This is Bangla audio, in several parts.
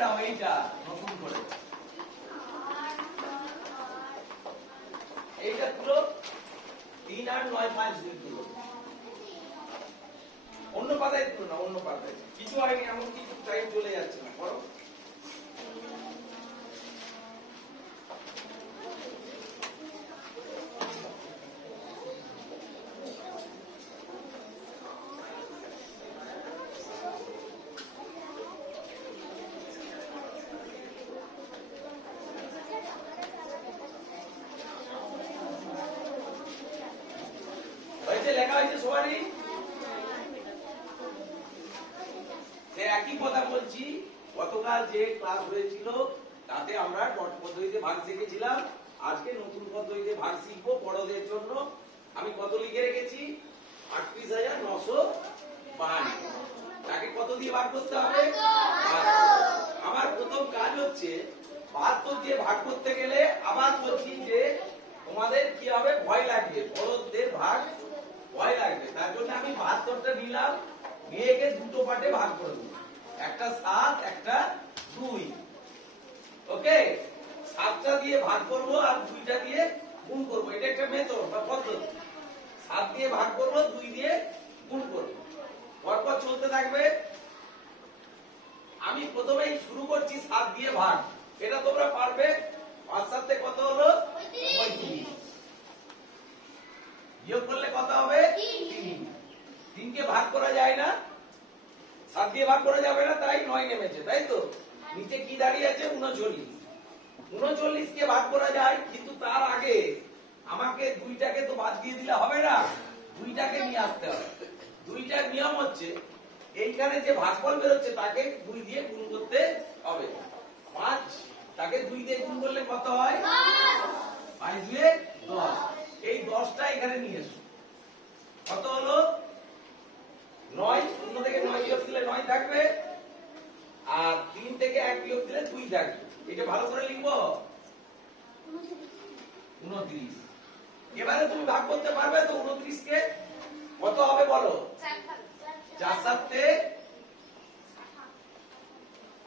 নাও এইটা নতুন করে, এইটা পুরো 3 আর 9 5 দিয়ে তুলো, অন্য পাতায় তুলো না, অন্য পাতায় কিছু হয়নি, এমন কিছু টাইম চলে যাচ্ছে না, করো। লেখা হয়েছে সবারই? একই কথা বলছি, গতকাল যে ক্লাস হয়েছিল তাতে আমরা ডট পদ্ধতিতে ভাগ শিখেছিলাম, আজকে নতুন পদ্ধতিতে ভাগ শিখবো বড়দের জন্য। আমি কত লিখে রেখেছি? 38,952। তাকে কত দিয়ে ভাগ করতে হবে? আমার প্রথম কাজ হচ্ছে 72 দিয়ে ভাগ করতে গেলে আবার বলছি যে তোমাদের কি হবে, ভয় লাগবে, বড়দের ভাগ ভয় লাগবে, তার জন্য আমি 72টা নিলাম, নিয়ে গিয়ে দুটো পার্টে ভাগ করে দেবো, একটা 7 একটা 2। ওকে, 7টা দিয়ে ভাগ করব আর 2টা দিয়ে গুণ করব, এটা একটা মেথড বা পদ্ধতি। 7 দিয়ে ভাগ করব, 2 দিয়ে গুণ করব, পরপর চলতে থাকবে। আমি প্রথমেই শুরু করছি 7 দিয়ে ভাগ, এটা তোমরা পারবে। 5 7 কত হলো? 35। বিয়োগ করলে কত হবে? 3। 3 কে ভাগ করা যায় না, 7 দিয়ে ভাগ করা যাবে না, তাই 9 নেমেছে, তাই তো? নিচে কি দাঁড়িয়ে আছে? 39। 39 কে ভাগ করা যায়, কিন্তু তার আগে আমাকে 2টাকে তো বাদ দিয়ে দিলে হবে না, 2টাকে নিয়ে আসতে হবে। 2টার নিয়ম হচ্ছে এইখানে যে ভাগফল বেরোচ্ছে তাকে 2 দিয়ে গুণ করতে হবে। 5 তাকে 2 দিয়ে গুণ করলে কত হয়? 5 দিয়ে 10। এই 10টা এখানে নিয়ে এসো, কত হলো? 9। 0 থেকে 9 বিয়োগ দিলে 9 থাকবে, আর 3 থেকে 1 বিয়োগ দিলে 2 থাকবে। এটা ভালো করে লিখবো, 29। এবারে তুমি ভাগ করতে পারবে তো? 29 কে কত হবে বলো? 4 7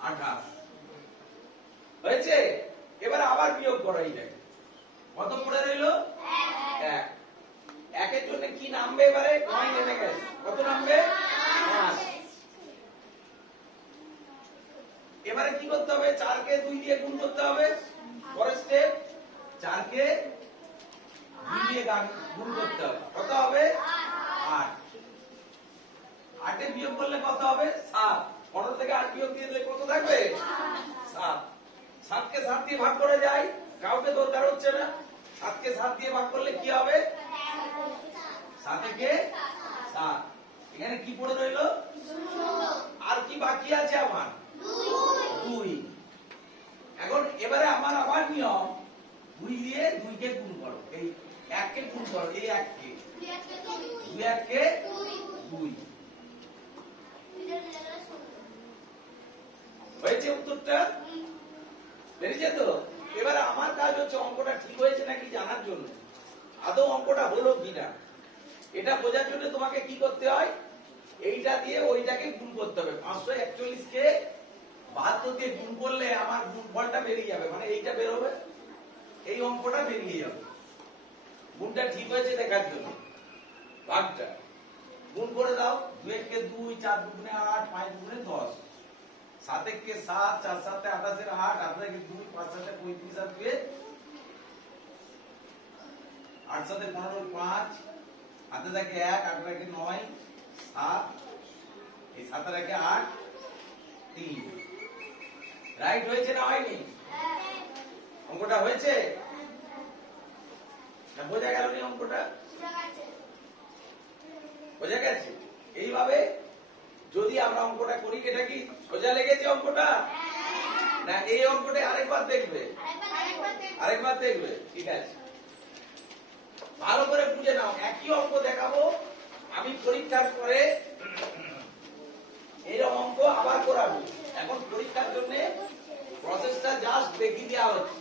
28 হয়েছে। এবার আবার বিয়োগ করো, এইটাকে কত পড়ে রইল? 1। 1 এর জন্য কি নামবে? এবারে 9 নেমে গেছে, কত নামবে? 5। এবারে কি করতে হবে? 4 কে 2 দিয়ে গুণ করতে হবে, পরের স্টেপ 4 কে 2 দিয়ে গুণ করতে হবে, কত হবে? 8। 8 এ বিয়োগ করলে কত হবে? 7। 15 থেকে 8 বিয়োগ দিয়ে দিলে কত থাকবে? 7। 7 কে 7 দিয়ে ভাগ করা যায়, কাউকে দরকার হচ্ছে না। 7 কে 7 দিয়ে ভাগ করলে কি হবে? 7 কে 7। এখানে কি পড়ে রইল? আর কি বাকি আছে আমার? 2। এখন এবারে আমার আবার নিয়ম, 2 দিয়ে 2 কে গুণ করো, এই 1 কে গুণ করো, এই 1 কে 2, 1 কে 2 হয়েছে। উত্তরটা বেরিয়েছে তো? এবারে আমার কাজ হচ্ছে অঙ্কটা ঠিক হয়েছে নাকি জানার জন্য, আদৌ অঙ্কটা হলো কিনা এটা বোঝার জন্য তোমাকে কি করতে হয়? এইটা দিয়ে ওইটাকে গুণ করতে হবে। 541 কে 72 দিয়ে গুণ করলে আমার গুণফলটা বেরিয়ে যাবে, মানে এইটা বেরোবে, এই অঙ্কটা বেরিয়ে যাবে। গুণটা ঠিক হয়েছে দেখার জন্য ভাগটা গুণ করে দাও। 2 কে 2, 4 দুগুণে 8, 5 দুগুণে 10, 7 কে 7, 4 7 28 এর 8, 8 কে 2, 5 7 35 আর 2 8 7 15 5, হাতে থাকে 1, 8 কে 9, 7, এই 7 কে 8, 3। রাইট হয়েছে না হয়নি? অঙ্কটা হয়েছে না? বোঝা গেল না অঙ্কটা? বোঝা গেছে। এইভাবে যদি আমরা অঙ্কটা করি, এটা কি সোজা লেগেছে অঙ্কটা? না এই অঙ্কটা আরেকবার দেখবে? আরেকবার দেখবে, ঠিক আছে। ভালো করে বুঝে নাও, একই অঙ্ক দেখাবো আমি পরীক্ষার পরে, এরকম অঙ্ক আবার করাবো। এখন পরীক্ষার জন্য প্রসেসটা জাস্ট দেখিয়ে দেওয়া হচ্ছে।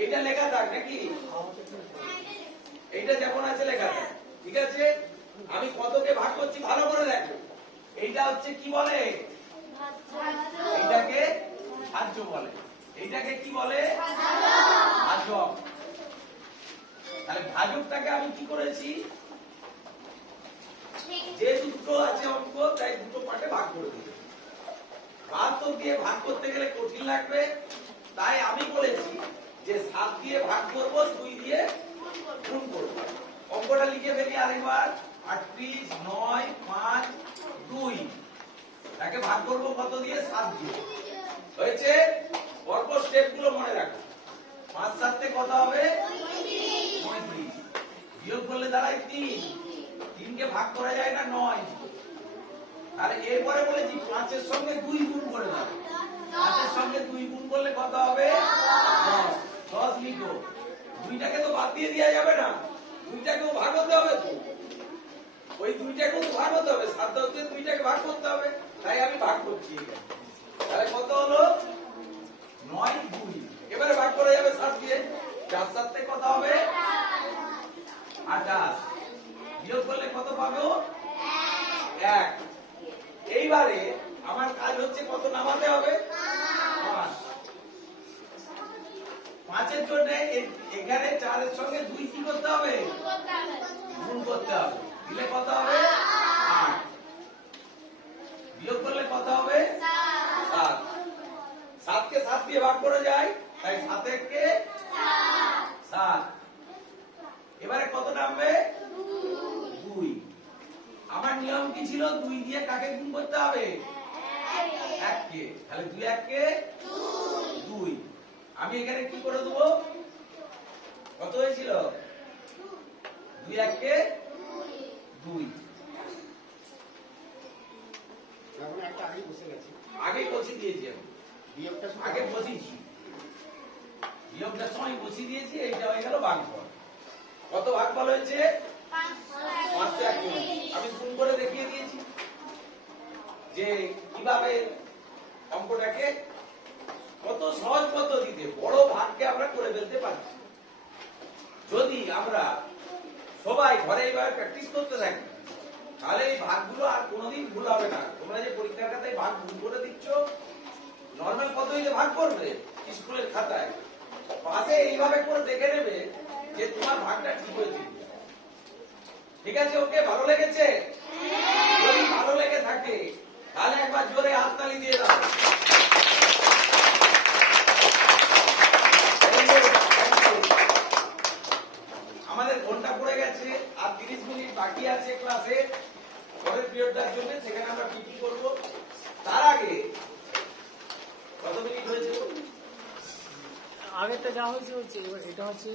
এইটা লেখা থাক নাকি? এইটা যেমন আছে লেখা থাক, ঠিক আছে। আমি কতকে ভাগ করছি ভালো করে দেখো। এইটা হচ্ছে কি বলে? এইটাকে ভাজ্য বলে। এইটাকে কি বলে? ভাজক। তাহলে ভাজকটাকে আমি কি করেছি, যেহেতু দুটো আছে অঙ্ক তাই দুটো পার্টে ভাগ করে দিয়েছি। 72 দিয়ে ভাগ করতে গেলে কঠিন লাগবে, তাই আমি বলেছি যে 7 দিয়ে ভাগ করব, 2 দিয়ে গুণ করব। অঙ্কটা লিখে ফেলি আরেকবার। 38 9 5 2 তাকে ভাগ করব কত দিয়ে? 7 দিয়ে। হয়েছে? পরপর স্টেপ গুলো মনে রাখো। 5 7 কত হবে? 35। বিয়োগ করলে দাঁড়ায় 3। 3 কে ভাগ করা যায় না 9। তাহলে এরপরে বলেছি 5 এর সঙ্গে 2 গুণ করে দাও। 5 এর সঙ্গে 2 গুণ করলে কত হবে? 10। 10 লিখো। 2টাকে তো বাদ দিয়ে দেওয়া যাবে না, 2টাকেও ভাগ হতে হবে তো। ওই 2টাকেও তো ভাগ হতে হবে, 7 দিয়ে 2টাকে ভাগ করতে হবে, তাই আমি ভাগ করছি এখানে। তাহলে কত হলো? 9 2। এবারে ভাগ করা যাবে 7 দিয়ে। 4 7 কত হবে? 28। বিয়োগ করলে কত পাবো? 1। এইবারে আমার কাজ হচ্ছে কত নামাতে হবে? 5। 5 এর জন্য এখানে 4 এর সঙ্গে 2 কি করতে হবে? গুণ করতে হবে। দিলে কত হবে? 8। বিয়োগ করলে কত হবে? 7। 7 কে 7 দিয়ে ভাগ করে যায়, তাই 7 কে 7। এবারে কত নামবে? 2। আমার নিয়ম কি ছিল? 2 দিয়ে কাকে গুণ করতে হবে? 1 কে। তাহলে 2 1 কে 2। আমি এখানে কি করে দেবো? কত হয়েছিল? 2 1 কে 2। আগে বসে দিয়েছি আমি, আগে বসিয়েছি, বিয়োগটার সময় বসিয়ে দিয়েছি। এইটা হয়ে গেল ভাগফল। কত ভাগফল হয়েছে? 541। আমি গুণ করে দেখিয়ে দিয়েছি যে কিভাবে অঙ্কটাকে কত সহজ পদ্ধতিতে বড় ভাগকে আমরা করে ফেলতে পারছি। যদি আমরা সবাই ঘরে এইভাবে প্র্যাকটিস করতে থাকি, তাহলে এই ভাগগুলো আর কোনোদিন ভুল হবে না। তোমরা যে পরীক্ষার খাতায় ভাগ ভুল করে দিচ্ছ, নর্মাল পদ্ধতিতে ভাগ করবে স্কুলের খাতায়, পাশে এইভাবে করে দেখে নেবে যে তোমার ভাগটা ঠিক হয়েছে। ঠিক আছে? ওকে, ভালো লেগেছে? যদি ভালো লেগে থাকে তাহলে একবার জোরে হাততালি দিয়ে দাও। আমাদের ঘন্টা পড়ে গেছে, আর 30 মিনিট বাকি আছে ক্লাসে পরের পিরিয়ডটার জন্য, সেখানে আমরা পিটি করব। তার আগে কত মিনিট হয়েছে? আগেরটা যা হয়েছে হচ্ছে, এবার এটা হচ্ছে